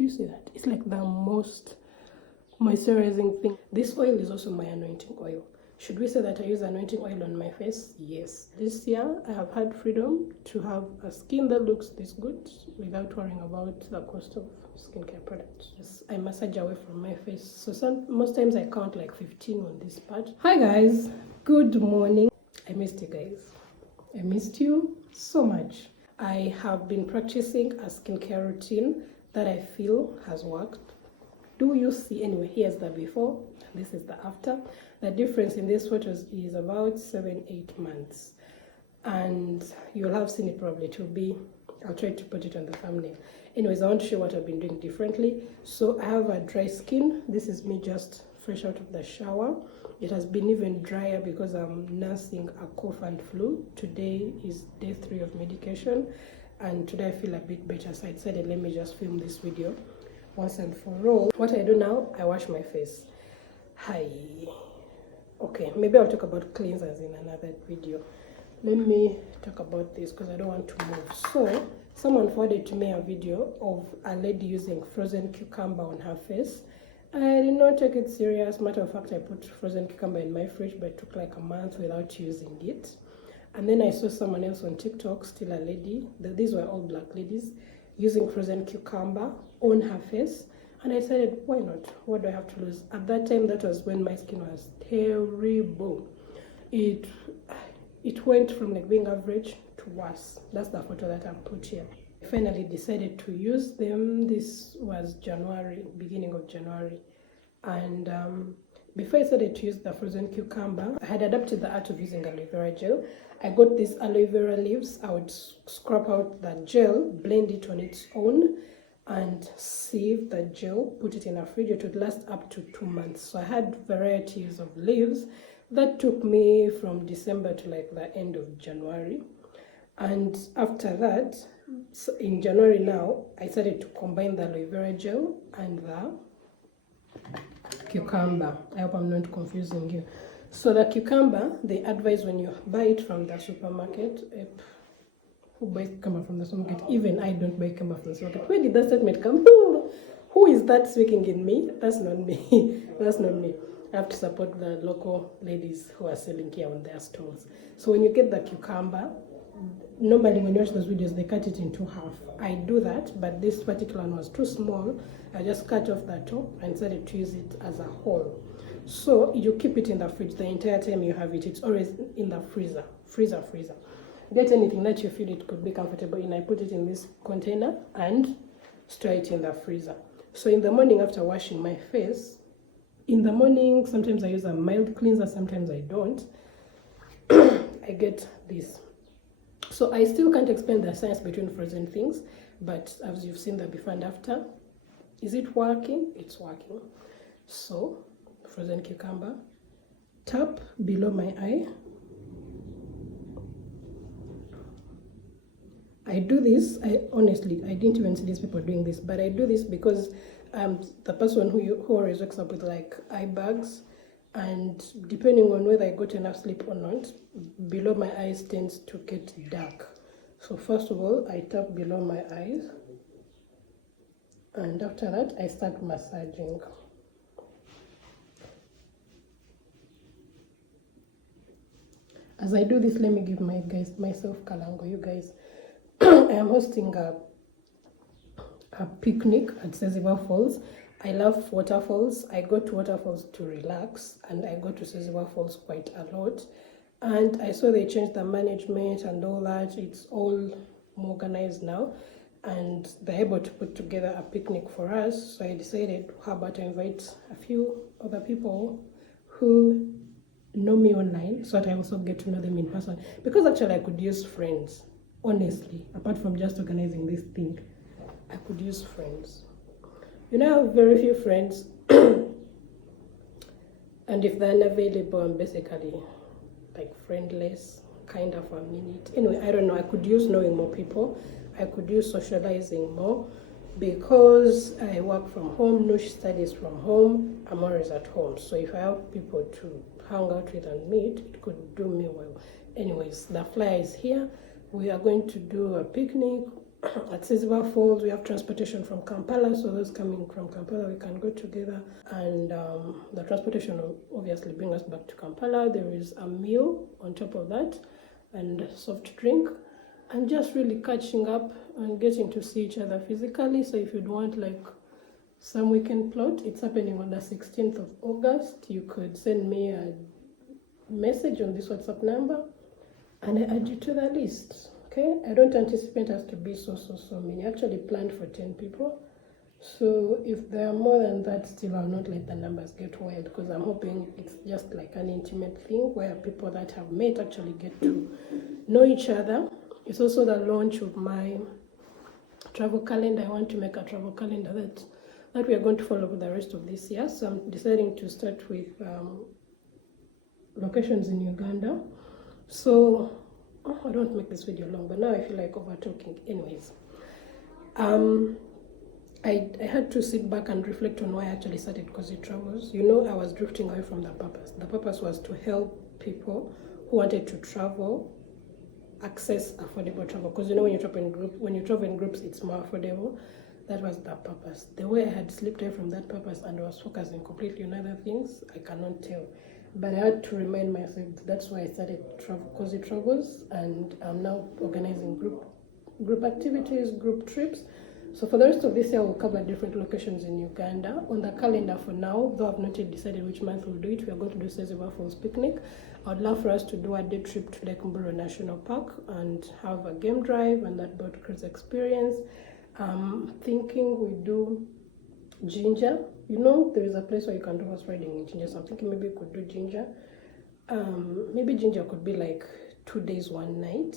Do you see that? It's like the most moisturizing thing. This oil is also my anointing oil. Should we say that I use anointing oil on my face? Yes. This year I have had freedom to have a skin that looks this good without worrying about the cost of skincare products. Yes, I massage away from my face. So most times I count like 15 on this part. Hi guys, good morning. I missed you guys. I missed you so much. I have been practicing a skincare routine that I feel has worked. Do you see? Anyway, here's the before, this is the after. The difference in these photos is about 7-8 months, and you'll have seen it probably. It will be, I'll try to put it on the thumbnail. Anyways, I want to show what I've been doing differently. So I have a dry skin. This is me just fresh out of the shower. It has been even drier because I'm nursing a cough and flu. Today is day 3 of medication, and today I feel a bit better, so I decided let me just film this video once and for all. What I do now, I wash my face. Hi. Okay, maybe I'll talk about cleansers in another video. Let me talk about this because I don't want to move. So someone forwarded to me a video of a lady using frozen cucumber on her face. I did not take it serious. Matter of fact, I put frozen cucumber in my fridge, but it took like a month without using it. And then I saw someone else on TikTok, still a lady, these were all black ladies, using frozen cucumber on her face. And I decided, why not? What do I have to lose? At that time, that was when my skin was terrible. It went from like being average to worse. That's the photo that I put here. I finally decided to use them. This was January, beginning of January. And before I started to use the frozen cucumber, I had adapted the art of using aloe vera gel. I got these aloe vera leaves. I would scrap out the gel, blend it on its own, and sieve the gel, put it in a fridge. It would last up to 2 months. So I had varieties of leaves that took me from December to like the end of January. And after that, so in January now, I started to combine the aloe vera gel and the cucumber. I hope I'm not confusing you. So the cucumber, they advise when you buy it from the supermarket. Who buys cucumber from the supermarket? Even I don't buy cucumber from the supermarket. Where did that statement come from? Who is that speaking in me? That's not me. That's not me. I have to support the local ladies who are selling here on their stalls. So when you get the cucumber, normally when you watch those videos, they cut it into half. I do that, but this particular one was too small. I just cut off the top and decided to use it as a whole. So you keep it in the fridge the entire time you have it. It's always in the freezer. Freezer. Get anything that you feel it could be comfortable in. I put it in this container and store it in the freezer. So in the morning after washing my face, in the morning, sometimes I use a mild cleanser, sometimes I don't. I get this. So I still can't explain the science between frozen things, but as you've seen the before and after, is it working? It's working. So, frozen cucumber, tap below my eye. I do this, honestly, I didn't even see these people doing this, but I do this because the person who always wakes up with like eye bags, and depending on whether I got enough sleep or not, below my eyes tends to get dark. So first of all, I tap below my eyes, and after that, I start massaging. As I do this, let me give myself kalango, you guys. I am hosting a picnic at Aswirah Falls. I love waterfalls. I go to waterfalls to relax, and I go to Aswirah Falls quite a lot. And I saw they changed the management and all that. It's all more organized now, and they're able to put together a picnic for us. So I decided, how about I invite a few other people who know me online, so that I also get to know them in person. Because actually I could use friends, honestly, apart from just organizing this thing. I could use friends. You know, I have very few friends, and if they're unavailable, I'm basically like friendless, kind of a minute. Anyway, I don't know. I could use knowing more people. I could use socializing more because I work from home. Nush studies from home. I'm always at home. So if I have people to hang out with and meet, it could do me well. Anyways, the flyer is here. We are going to do a picnic. at Aswirah Falls. We have transportation from Kampala, so those coming from Kampala, we can go together. And the transportation will obviously bring us back to Kampala. There is a meal on top of that, and soft drink, and just really catching up and getting to see each other physically. So if you'd want like some weekend plot, it's happening on the 16th of August. You could send me a message on this WhatsApp number and I add you to the list. Okay, I don't anticipate us to be so many. I actually planned for 10 people. So if there are more than that, still I'll not let the numbers get wild, because I'm hoping it's just like an intimate thing where people that have met actually get to know each other. It's also the launch of my travel calendar. I want to make a travel calendar that we are going to follow for the rest of this year. So I'm deciding to start with locations in Uganda. So I don't make this video long, but now I feel like over talking. Anyways, I had to sit back and reflect on why I actually started Cozy Travels. You know, I was drifting away from the purpose. The purpose was to help people who wanted to travel access affordable travel, because you know, when you travel in groups, it's more affordable. That was the purpose. The way I had slipped away from that purpose and was focusing completely on other things, I cannot tell. But I had to remind myself. That's why I started Cozy Travels, and I'm now organizing group activities, group trips. So for the rest of this year, we'll cover different locations in Uganda. On the calendar for now, though I've not yet decided which month we'll do it, we are going to do Aswirah Falls picnic. I would love for us to do a day trip to the Kampala National Park and have a game drive and that boat cruise experience. Thinking we do Ginger. You know, there is a place where you can do horse riding in Ginger, so I'm thinking maybe we could do Ginger. Maybe Ginger could be like 2 days, 1 night.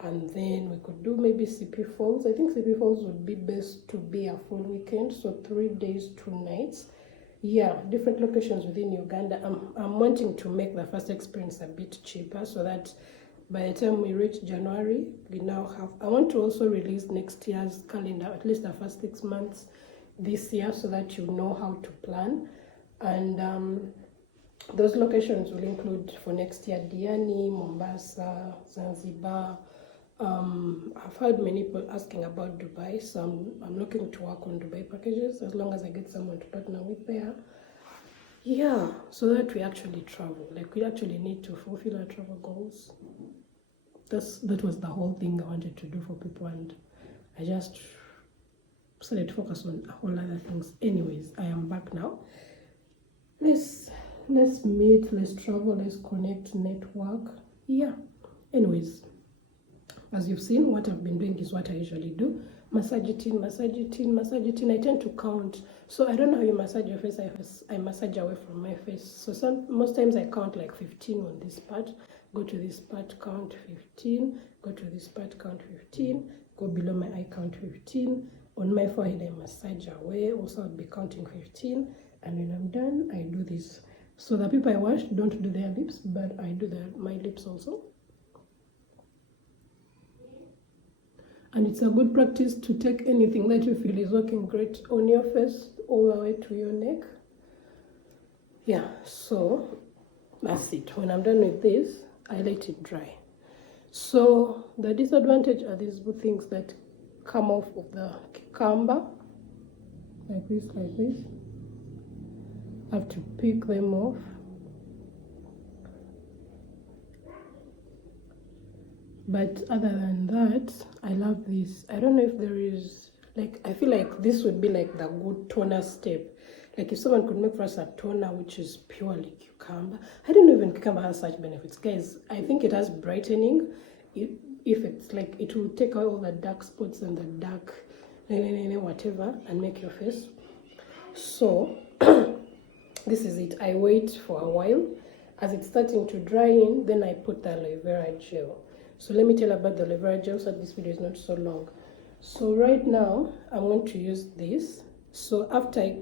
And then we could do maybe CP Falls. I think CP Falls would be best to be a full weekend, so 3 days, 2 nights. Yeah, different locations within Uganda. I'm wanting to make the first experience a bit cheaper, so that by the time we reach January, we now have... I want to also release next year's calendar, at least the first 6 months this year, so that you know how to plan. And those locations will include for next year Diani, Mombasa, Zanzibar. I've heard many people asking about Dubai, so I'm looking to work on Dubai packages as long as I get someone to partner with there. Yeah, so that we actually travel. Like, we actually need to fulfill our travel goals. That was the whole thing I wanted to do for people, and I just started to focus on a whole other things. Anyways, I am back now. Let's meet, let's travel, let's connect, network. Yeah. Anyways, as you've seen, what I've been doing is what I usually do. Massage it in, massage it in, massage it in. I tend to count. So I don't know how you massage your face. I massage away from my face. So most times I count like 15 on this part. Go to this part, count 15. Go to this part, count 15. Go below my eye, count 15. On my forehead, I massage away. Also, I'll be counting 15. And when I'm done, I do this. So the people I wash don't do their lips, but I do my lips also. And it's a good practice to take anything that you feel is working great on your face all the way to your neck. Yeah, so that's it. When I'm done with this, I let it dry. So the disadvantage are these things that come off of the cucumber, like this. I have to pick them off. But other than that, I love this. I don't know if there is, like, I feel like this would be like the good toner step. Like, if someone could make for us a toner which is purely cucumber. I don't know even cucumber has such benefits. Guys, I think it has brightening. If it's like, it will take out all the dark spots and the dark whatever and make your face. So, this is it. I wait for a while. As it's starting to dry in, then I put the aloe vera gel. So let me tell about the aloe vera gel so this video is not so long. So right now, I'm going to use this. So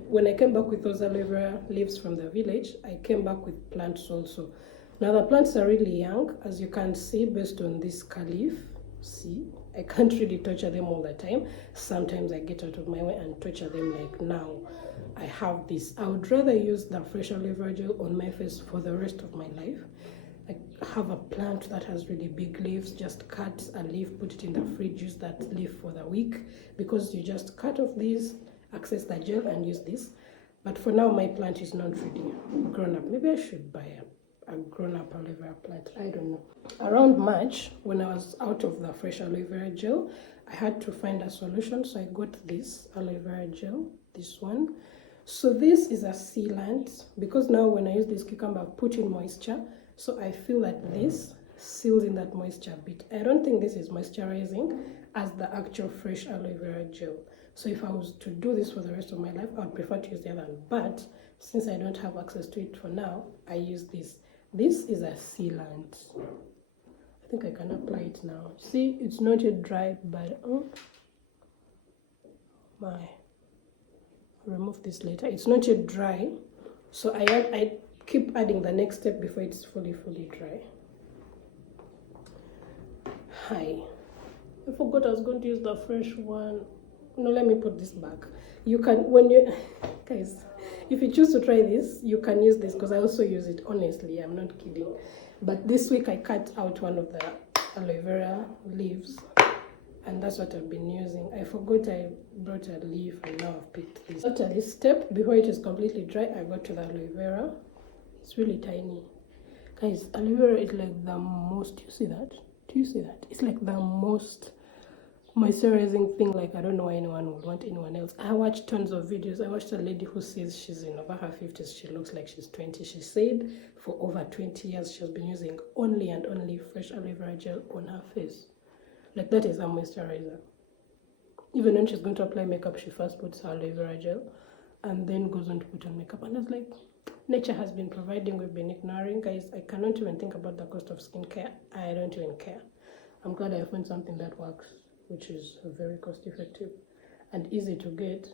when I came back with those aloe vera leaves from the village, I came back with plants also. Now the plants are really young, as you can see based on this leaf. See, I can't really torture them all the time. Sometimes I get out of my way and torture them, like now. I have this. I would rather use the fresh aloe vera gel on my face for the rest of my life. I have a plant that has really big leaves, just cut a leaf, put it in the fridge, use that leaf for the week, because you just cut off these, access the gel and use this. But for now, my plant is not really grown up. Maybe I should buy a grown-up aloe vera plant. I don't know. Around March, when I was out of the fresh aloe vera gel, I had to find a solution. So I got this aloe vera gel, this one. So this is a sealant, because now when I use this cucumber, I've put in moisture. So I feel that this seals in that moisture a bit. I don't think this is moisturizing as the actual fresh aloe vera gel. So if I was to do this for the rest of my life, I would prefer to use the other one. But since I don't have access to it for now, I use this. This is a sealant. I think I can apply it now. See, it's not yet dry, but oh my. I'll remove this later. It's not yet dry. So I keep adding the next step before it's fully dry. Hi. I forgot I was going to use the fresh one. No, let me put this back. You can, when you, guys, if you choose to try this, you can use this, because I also use it, honestly, I'm not kidding. But this week I cut out one of the aloe vera leaves, and that's what I've been using. I forgot I brought a leaf, and now I've picked this. After this step, before it is completely dry, I got to the aloe vera. It's really tiny. Guys, aloe vera is like the most, do you see that? Do you see that? It's like the most moisturizing thing. Like, I don't know why anyone would want anyone else. I watched tons of videos. I watched a lady who says she's in over her 50s. She looks like she's 20. She said for over 20 years she has been using only and only fresh aloe vera gel on her face. Like, that is a moisturizer. Even when she's going to apply makeup, she first puts her aloe vera gel and then goes on to put on makeup. And it's like, nature has been providing, we've been ignoring. Guys, I cannot even think about the cost of skincare. I don't even care. I'm glad I found something that works, which is very cost effective and easy to get.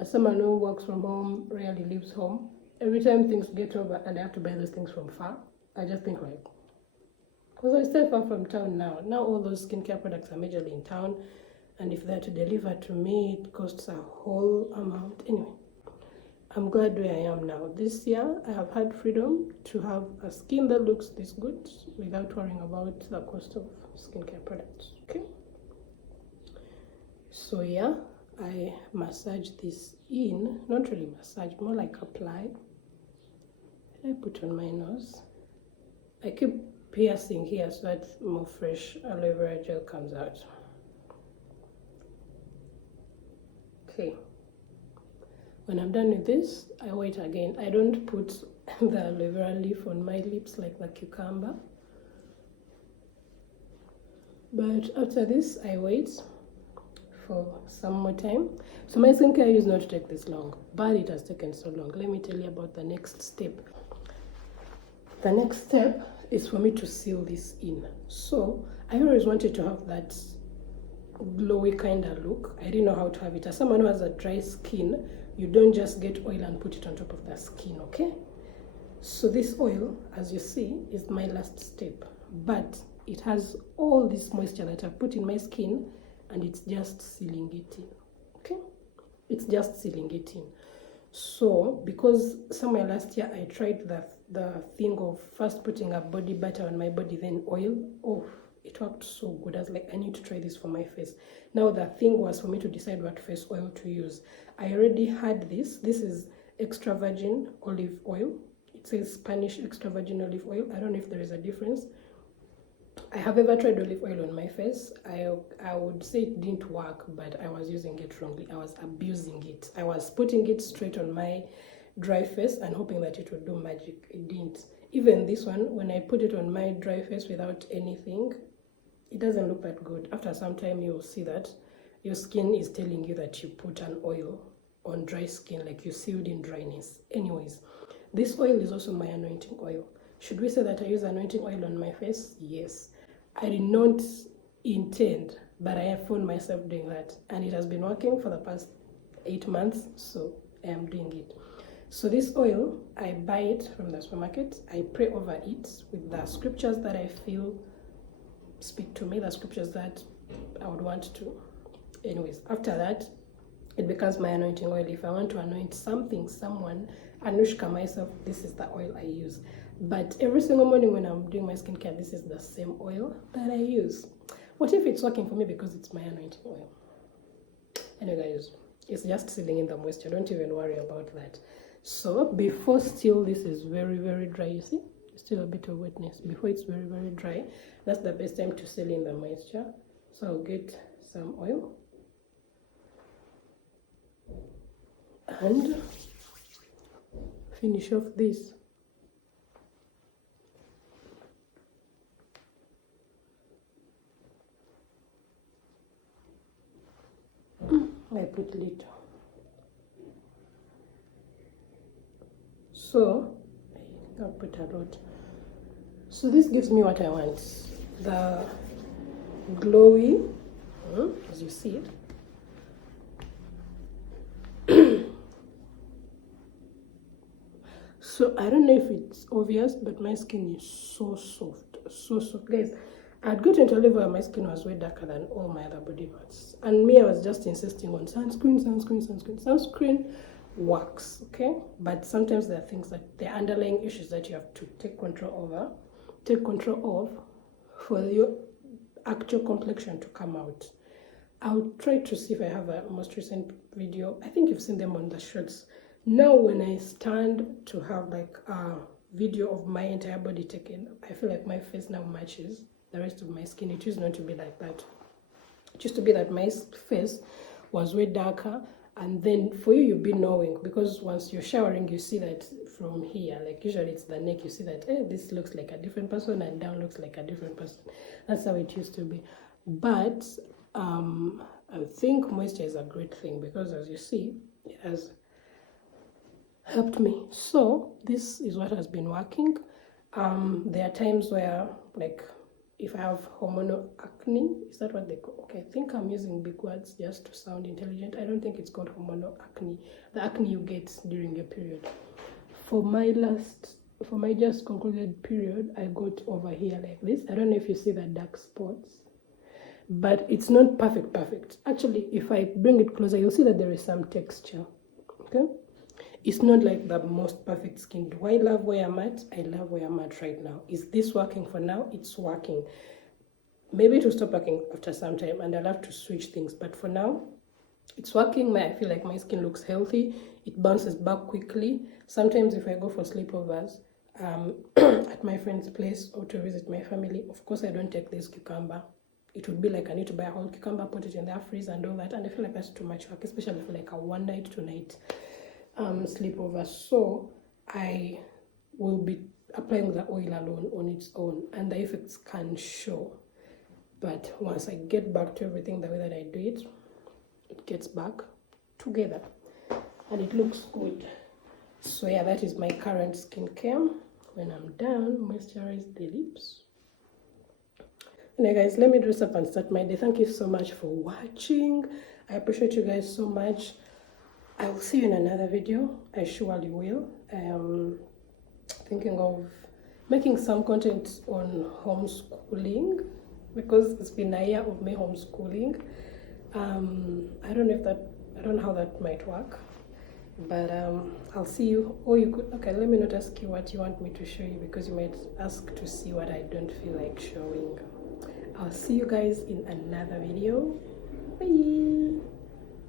As someone who works from home, rarely leaves home, every time things get over and I have to buy those things from far, I just think like, because I stay far from town now. Now all those skincare products are majorly in town, and if they're to deliver to me, it costs a whole amount. Anyway, I'm glad where I am now. This year, I have had freedom to have a skin that looks this good without worrying about the cost of skincare products, okay? So yeah, I massage this in, not really massage, more like apply. I put on my nose. I keep piercing here so that more fresh aloe vera gel comes out. Okay. When I'm done with this, I wait again. I don't put the aloe vera leaf on my lips like the cucumber. But after this, I wait for some more time. So my skincare used not to take this long, but it has taken so long. Let me tell you about the next step. The next step is for me to seal this in. So I always wanted to have that glowy kind of look. I didn't know how to have it. As someone who has a dry skin, you don't just get oil and put it on top of the skin, okay? So this oil, as you see, is my last step, but it has all this moisture that I've put in my skin, and it's just sealing it in, okay? It's just sealing it in. So because somewhere last year I tried the thing of first putting a body butter on my body, then oil. Oh, it worked so good. I was like, I need to try this for my face. Now the thing was for me to decide what face oil to use. I already had this. This is extra virgin olive oil. It says Spanish extra virgin olive oil. I don't know if there is a difference. I have ever tried olive oil on my face. I would say it didn't work, but I was using it wrongly. I was abusing it. I was putting it straight on my dry face and hoping that it would do magic. It didn't. Even this one, when I put it on my dry face without anything, it doesn't look that good. After some time, you'll see that your skin is telling you that you put an oil on dry skin, like you sealed in dryness. Anyways, this oil is also my anointing oil. Should we say that I use anointing oil on my face? Yes. I did not intend, but I have found myself doing that. And it has been working for the past 8 months, so I am doing it. So this oil, I buy it from the supermarket. I pray over it with the scriptures that I feel speak to me, the scriptures that I would want to. Anyways, after that, it becomes my anointing oil. If I want to anoint something, someone, Anushka, myself, this is the oil I use. But every single morning when I'm doing my skincare, this is the same oil that I use. What if it's working for me because it's my anointing oil? Anyway guys, it's just sealing in the moisture. Don't even worry about that. So before still this is very, very dry, you see? Still a bit of wetness. Before it's very, very dry, that's the best time to seal in the moisture. So I'll get some oil. And finish off this. I put little. So I'll put a lot. So this gives me what I want. The glowy, as you see it. So I don't know if it's obvious, but my skin is so soft, so soft. Guys, I'd gotten into a level where my skin was way darker than all my other body parts. And me, I was just insisting on sunscreen, sunscreen, sunscreen. Sunscreen works, okay? But sometimes there are things that, there are underlying issues that you have to take control of for your actual complexion to come out. I'll try to see if I have a most recent video. I think you've seen them on the shorts. Now when I stand to have like a video of my entire body taken, I feel like my face now matches the rest of my skin. It used not to be like that. It used to be that my face was way darker, and then for you, you'll be knowing, because once you're showering, you see that from here, like usually it's the neck, you see that this looks like a different person and down looks like a different person. That's how it used to be. But I think moisture is a great thing, because as you see, it has helped me. So this is what has been working. There are times where, like, if I have hormonal acne, is that what they call? Okay, I think I'm using big words just to sound intelligent. I don't think it's called hormonal acne. The acne you get during your period. For my just concluded period, I got over here like this. I don't know if you see the dark spots, but it's not perfect. Actually, if I bring it closer, you'll see that there is some texture. Okay, it's not like the most perfect skin. Do I love where I'm at? I love where I'm at right now. Is this working for now? It's working. Maybe it will stop working after some time and I'll have to switch things. But for now, it's working. I feel like my skin looks healthy. It bounces back quickly. Sometimes if I go for sleepovers at my friend's place or to visit my family, of course I don't take this cucumber. It would be like I need to buy a whole cucumber, put it in the freezer and all that. And I feel like that's too much work, especially for like a 1 night, 2 night sleepover. So I will be applying the oil alone on its own, and the effects can show. But once I get back to everything the way that I do it, it gets back together and it looks good. So yeah, that is my current skincare. When I'm done, moisturize the lips. Anyway guys, let me dress up and start my day. Thank you so much for watching. I appreciate you guys so much. I will see you in another video. I surely will. I am thinking of making some content on homeschooling, because it's been a year of me homeschooling. I don't know how that might work, but I'll see you. Or you could, okay, let me not ask you what you want me to show you, because you might ask to see what I don't feel like showing. I'll see you guys in another video. Bye.